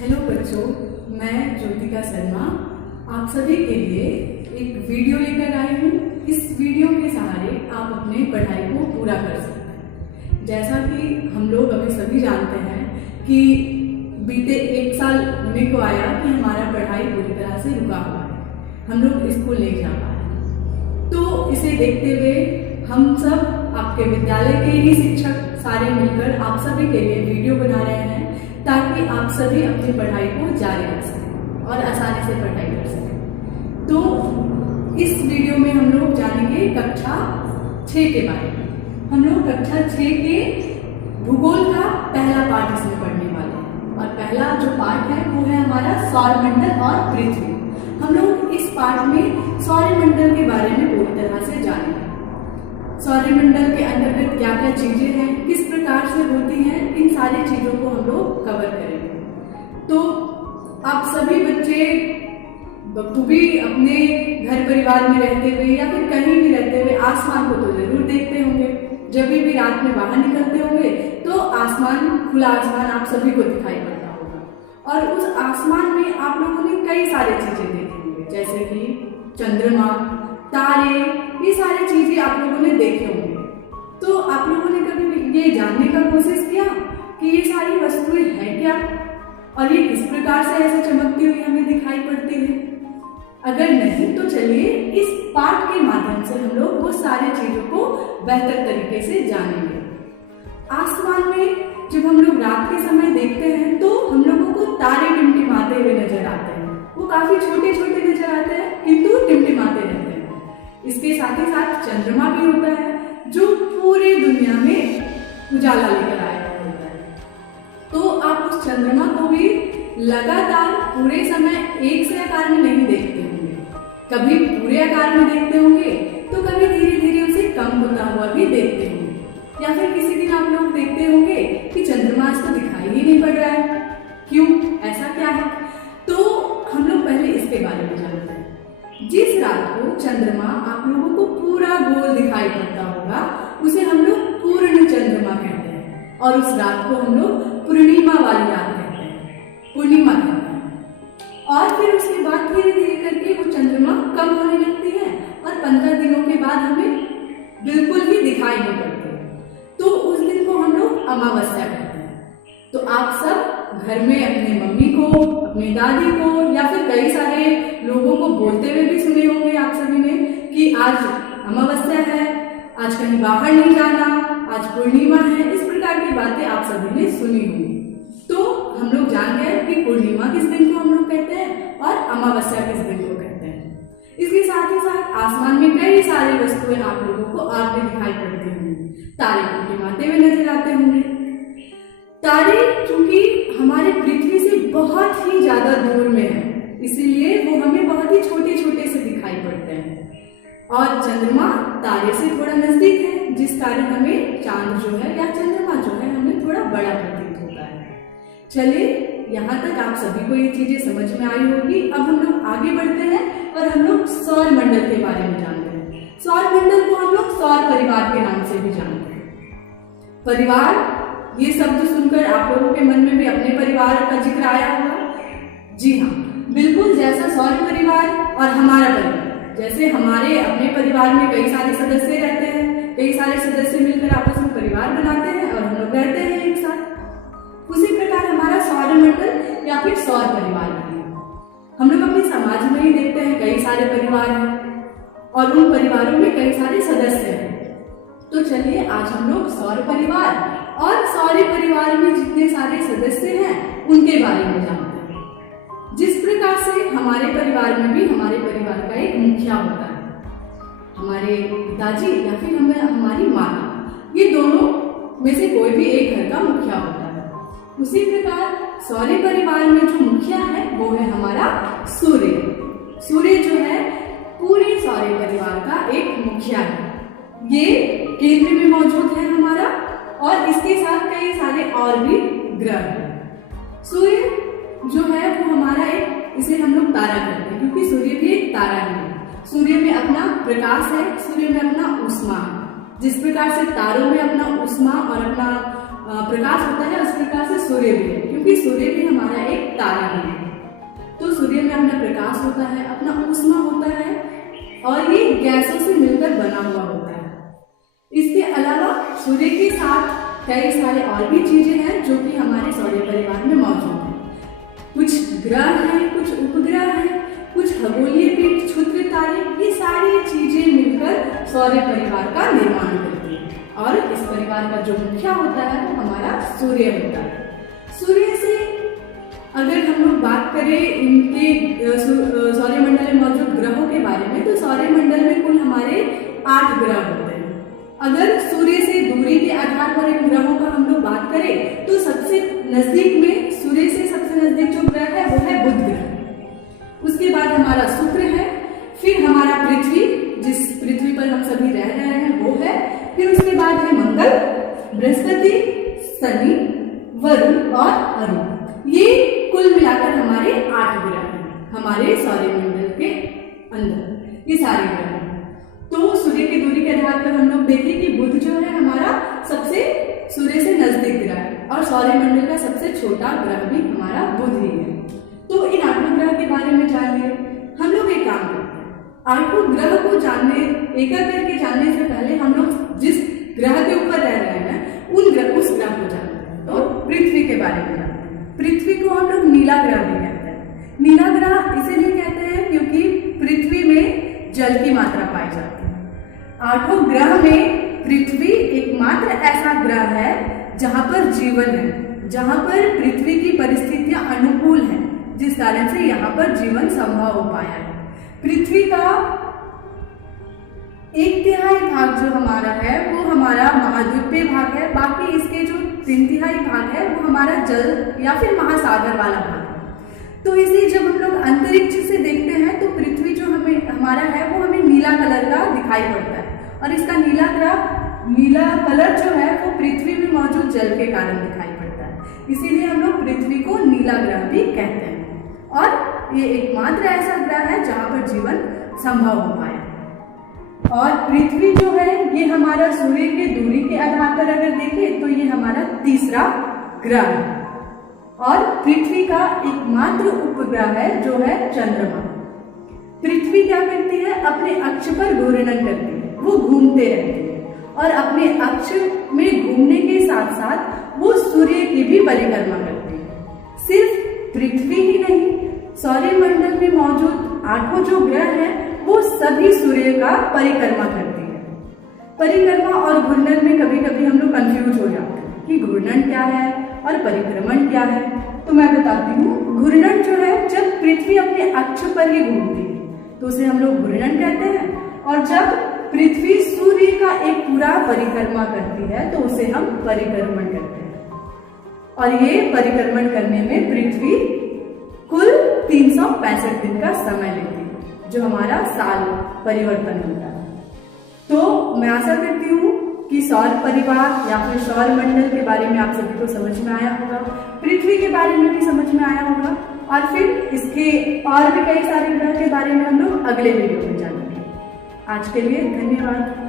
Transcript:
Hello बच्चों, मैं ज्योतिका शर्मा आप सभी के लिए एक वीडियो लेकर आई हूँ। इस वीडियो के सहारे आप अपने पढ़ाई को पूरा कर सकते हैं। जैसा कि हम लोग अभी सभी जानते हैं कि बीते 1 साल होने को आया कि हमारा पढ़ाई पूरी तरह से रुका हुआ है, हम लोग स्कूल नहीं जा पा रहे। तो इसे देखते हुए हम सब आपके विद्यालय के ही शिक्षक सारे मिलकर आप सभी के लिए वीडियो बना रहे हैं ताकि आप सभी अपनी पढ़ाई को जारी रख सकें और आसानी से पढ़ाई कर सकें। तो इस वीडियो में हम लोग जानेंगे कक्षा 6 के बारे में। हम लोग कक्षा 6 के भूगोल का पहला पाठ इसमें पढ़ने वाले हैं और पहला जो पाठ है वो है हमारा सौरमंडल और पृथ्वी। हम लोग इस पाठ में सौरमंडल के बारे में पूरी तरह से जानेंगे। सौरमंडल के अंतर्गत क्या क्या चीजें हैं, किस प्रकार से होती हैं, इन सारी चीजों को हम लोग कवर करेंगे। तो आप सभी बच्चे बखूबी अपने घर परिवार में रहते हुए या फिर कहीं भी रहते हुए आसमान को तो जरूर देखते होंगे। जब भी रात में बाहर निकलते होंगे तो आसमान, खुला आसमान आप सभी को दिखाई पड़ता होगा और उस आसमान में आप लोगों ने कई सारी चीजें देखी होंगी, जैसे कि चंद्रमा, तारे, ये सारी चीजें आप लोगों ने देखे होंगे। तो आप लोगों ने कभी ये जानने का कोशिश किया कि ये सारी वस्तुएं हैं क्या और ये किस प्रकार से ऐसे चमकती हुई हमें दिखाई पड़ती है? अगर नहीं तो चलिए इस पाठ के माध्यम से हम लोग वो सारी चीजों को बेहतर तरीके से जानेंगे। आसमान में जब हम लोग रात के समय देखते हैं तो हम लोगों को तारे टिमटिमाते हुए नजर आते हैं। वो काफी छोटे छोटे नजर आते हैं किंतु टिमटिमाते रहते हैं। इसके साथ ही साथ चंद्रमा भी होता है जो पूरी दुनिया में उजाला लेकर आया होता है। तो आप उस चंद्रमा को भी लगातार पूरे समय एक से आकार में नहीं देखते होंगे, कभी पूरे आकार में देखते होंगे तो कभी धीरे धीरे उसे कम होता हुआ भी देखते होंगे। या फिर किसी दिन आप लोग देखते होंगे कि चंद्रमा आज तो दिखाई ही नहीं पड़ रहा है, क्यों, ऐसा क्या है? तो हम लोग पहले इसके बारे में जानते हैं। जिस रात को चंद्रमा आप लोगों को पूरा गोल दिखाई पड़ता होगा उसे हम लोग पूर्ण चंद्रमा कहते हैं और उस रात को हम लोग पूर्णिमा वाली रात कहते हैं, पूर्णिमा कहते हैं। और फिर उसके बाद धीरे धीरे करके वो चंद्रमा कम होने लगती है और 15 दिनों के बाद हमें बिल्कुल ही दिखाई नहीं पड़ती, तो उस दिन को हम लोग अमावस्या कहते हैं। तो आप सब घर में अपने मम्मी को, अपनी दादी को या फिर कई सारे लोगों को बोलते हुए भी सुने होंगे आप सभी ने कि आज अमावस्या है, आज कहीं बाहर नहीं जाना, आज पूर्णिमा है। इस प्रकार की बातें आप सभी ने सुनी होंगी। तो हम लोग जान गए कि पूर्णिमा किस दिन को हम लोग कहते हैं और अमावस्या किस दिन को कहते हैं। इसके साथ ही साथ आसमान में कई सारी वस्तुएं आप लोगों को आज भी दिखाई पड़ती होंगी। तारे टिमटिमाते हुए नजर आते होंगे। तारे चूंकि हमारे पृथ्वी से बहुत ही ज्यादा दूर में है, इसीलिए वो हमें बहुत ही छोटे छोटे से दिखाई पड़ते हैं और चंद्रमा तारे से थोड़ा नजदीक है, जिस कारण हमें चांद जो है या चंद्रमा जो है हमें थोड़ा बड़ा प्रतीत होता है। चलिए, यहाँ तक आप सभी को ये चीजें समझ में आई होगी। अब हम लोग आगे बढ़ते हैं और हम लोग सौर मंडल के बारे में जानते हैं। सौर मंडल को हम लोग सौर परिवार के नाम से भी जानते हैं। परिवार, ये शब्द सुनकर आप लोगों के मन में भी अपने परिवार का जिक्र आया होगा। जी हाँ, बिल्कुल जैसा सौर परिवार और हमारा परिवार, जैसे हमारे अपने परिवार में कई सारे सदस्य रहते हैं, कई सारे सदस्य मिलकर आपस में परिवार बनाते हैं और हम लोग रहते हैं एक साथ, उसी प्रकार हमारा सौरमंडल या फिर सौर परिवार भी है। हम लोग अपने समाज में ही देखते हैं कई सारे परिवार हैं और उन परिवारों में कई सारे सदस्य हैं। तो चलिए आज हम लोग सौर परिवार और सौर परिवार में जितने सारे सदस्य हैं उनके बारे में जानते हैं। जिस प्रकार से हमारे परिवार में भी हमारे परिवार का एक मुखिया होता है, हमारे पिताजी या फिर हमारी माता, ये दोनों में से कोई भी एक घर का मुखिया होता है। उसी प्रकार सौर परिवार में जो मुखिया है वो है हमारा सूर्य। सूर्य जो है पूरे सौर परिवार का एक मुखिया है। ये केंद्र में मौजूद है हमारा और इसके साथ कई सारे और भी ग्रह हैं। सूर्य जो है वो हमारा एक, इसे हम लोग तारा कहते हैं क्योंकि सूर्य भी एक तारा है। सूर्य में अपना प्रकाश है, सूर्य में अपना ऊष्मा है। जिस प्रकार से तारों में अपना ऊष्मा और अपना प्रकाश होता है उस प्रकार से सूर्य भी है। क्योंकि सूर्य भी हमारा एक तारा ही है। तो सूर्य में अपना प्रकाश होता है, अपना ऊष्मा होता है और ये गैसों से मिलकर बना हुआ होता है। इसके अलावा सूर्य के साथ कई सारे और भी चीजें हैं जो कि हमारे सौर परिवार में मौजूद हैं। कुछ ग्रह हैं, कुछ उपग्रह हैं, कुछ खगोलीय पिंड, क्षुद्र तारे, ये सारी चीजें मिलकर सौर परिवार का निर्माण करती हैं। और इस परिवार का जो मुखिया होता है वो हमारा सूर्य होता है। सूर्य से अगर हम लोग बात करें इनके सौरमंडल में मौजूद ग्रहों के बारे में, तो सौरमंडल में कुल हमारे 8 ग्रह होते हैं। अगर सूर्य से दूरी के आधार पर इन ग्रहों का हम लोग बात करें तो सबसे नजदीक में, सूर्य से सबसे नजदीक जो ग्रह है वो है बुध ग्रह। उसके बाद हमारा शुक्र है, फिर हमारा पृथ्वी, जिस पृथ्वी पर हम सभी रह रहे हैं वो है, फिर उसके बाद है मंगल, बृहस्पति, शनि, वरुण और अरुण। ये कुल मिलाकर हमारे 8 ग्रह हैं हमारे सौरमंडल के अंदर, ये सारे ग्रह हैं। तो सूर्य की दूरी के आधार पर हम लोग देखें कि बुध जो है हमारा सबसे सूर्य से नजदीक ग्रह है और सौरमंडल का सबसे छोटा ग्रह भी हमारा बुध ही है। तो इन 8 ग्रह के बारे में जानिए। हम लोग एक काम करते हैं, 8 ग्रह को जानने, एक एक करके जानने से पहले हम लोग जिस ग्रह के ऊपर रह रहे हैं उस ग्रह को जानते हैं। तो पृथ्वी के बारे में जानते हैं। पृथ्वी को हम लोग नीला ग्रह भी कहते हैं। नीला ग्रह इसीलिए कहते हैं क्योंकि पृथ्वी में जल की मात्रा पाई जाती है। 8 ग्रह में पृथ्वी एकमात्र ऐसा ग्रह है जहां पर जीवन है, जहां पर पृथ्वी की परिस्थितियां अनुकूल हैं, जिस कारण से यहाँ पर जीवन संभव हो पाया है। पृथ्वी का 1/3 भाग जो हमारा है वो हमारा महाद्वीपीय भाग है, बाकी इसके जो 3/3 भाग है वो हमारा जल या फिर महासागर वाला भाग है। तो इसे जब हम लोग अंतरिक्ष से देखते हैं तो पृथ्वी जो हमारा है वो हमें नीला कलर का दिखाई पड़ता है और इसका नीला कलर जो है वो पृथ्वी में मौजूद जल के कारण दिखाई पड़ता है। इसीलिए हम लोग पृथ्वी को नीला ग्रह भी कहते हैं और ये एकमात्र ऐसा ग्रह है जहां पर जीवन संभव हो पाया। और पृथ्वी जो है ये हमारा सूर्य के दूरी के आधार पर अगर देखें तो ये हमारा तीसरा ग्रह है और पृथ्वी का एकमात्र उपग्रह है जो है चंद्रमा। पृथ्वी क्या करती है, अपने अक्ष पर घूर्णन करती है, वो घूमते रहती है और अपने अक्ष में घूमने के साथ साथ वो सूर्य की भी परिक्रमा करती है। सिर्फ पृथ्वी ही नहीं, सौरमंडल में मौजूद 8 जो ग्रह हैं वो सभी सूर्य का परिक्रमा करती है। परिक्रमा और घूर्णन में कभी कभी हम लोग कंफ्यूज हो जाते हैं कि घूर्णन क्या है और परिक्रमण क्या है। तो मैं बताती हूँ, घूर्णन जो है जब पृथ्वी अपने अक्ष पर ही घूमती है तो उसे हम लोग घूर्णन कहते हैं और जब पृथ्वी सूर्य का एक पूरा परिक्रमा करती है तो उसे हम परिक्रमण कहते हैं। और ये परिक्रमण करने में पृथ्वी कुल 365 दिन का समय लेती है, जो हमारा साल परिवर्तन होता है। तो मैं आशा करती हूँ कि सौर परिवार या फिर सौर मंडल के बारे में आप सभी को समझ में आया होगा, पृथ्वी के बारे में भी समझ में आया होगा और फिर इसके और भी कई सारे ग्रह के बारे में हम लोग अगले वीडियो में जानेंगे। आज के लिए धन्यवाद।